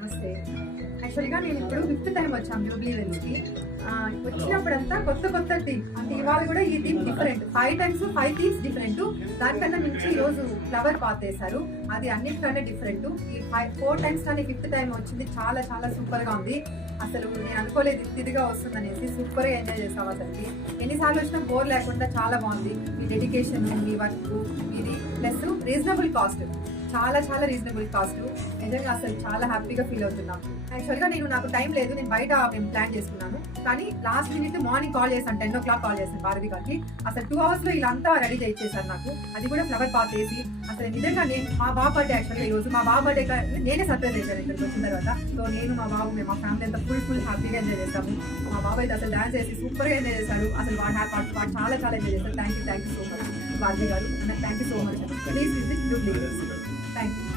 నమస్తే. యాక్చువల్‌గా నేను ఇప్పుడు 5th టైం వచ్చాను జూబ్లీ వెల్స్‌కి. వచ్చినప్పుడంతా కొత్త టీమ్. అంటే ఇవాళ కూడా ఈ team different. 5 times 5 teams different. దానికన్నా మించి ఈరోజు ఫ్లవర్ పాత్ వేశారు. అది అన్నిటికంటే డిఫరెంట్. ఈ 4 టైమ్స్ కానీ 5th టైం వచ్చింది. చాలా చాలా సూపర్గా ఉంది. అసలు నేను అనుకోలేదు ఇదిగా వస్తుందనేసి. సూపర్గా ఎంజాయ్ చేసాం అసలుకి. ఎన్నిసార్లు వచ్చినా బోర్ లేకుండా చాలా బాగుంది. మీ డెడికేషన్, మీ వర్క్, మీది ప్లస్ రీజనబుల్ కాస్ట్. చాలా చాలా రీజనబుల్ కాస్ట్. నిజంగా అసలు చాలా హ్యాపీగా ఫీల్ అవుతున్నాను. యాక్చువల్గా నాకు టైం లేదు, నేను బయట మేము ప్లాన్ చేసుకున్నాను. కానీ లాస్ట్ మినిట్ మార్నింగ్ కాల్ చేశాను, 10 o'clock కాల్ చేశాను భారతి గారికి. అసలు 2 hours లో ఇలాంతా రెడీ చేయించేశారు నాకు. అది కూడా ఫ్లవర్ పాత్ వేసి. అసలు నిజంగా నేను మా బాబు బర్త్డే యాక్చువల్గా ఈరోజు మా బాబు బర్త్డే నేనే సర్ప్రైజ్ చేశాను ఇక్కడికి వచ్చిన తర్వాత. సో నేను మా బాబు మేము మా ఫ్యామిలీ అంతా ఫుల్ హ్యాపీగా ఎంజాయ్ చేస్తాము. మా బాబు అయితే అసలు డాన్స్ చేసి సూపర్గా ఎంజాయ్ చేశారు. అసలు వాడు చాలా చాలా ఎంజాయ్ చేశారు. Thank you so much Bharati గారు. Thank you so much. Please visit Jubilee wells. Thank you.